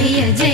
爷爷。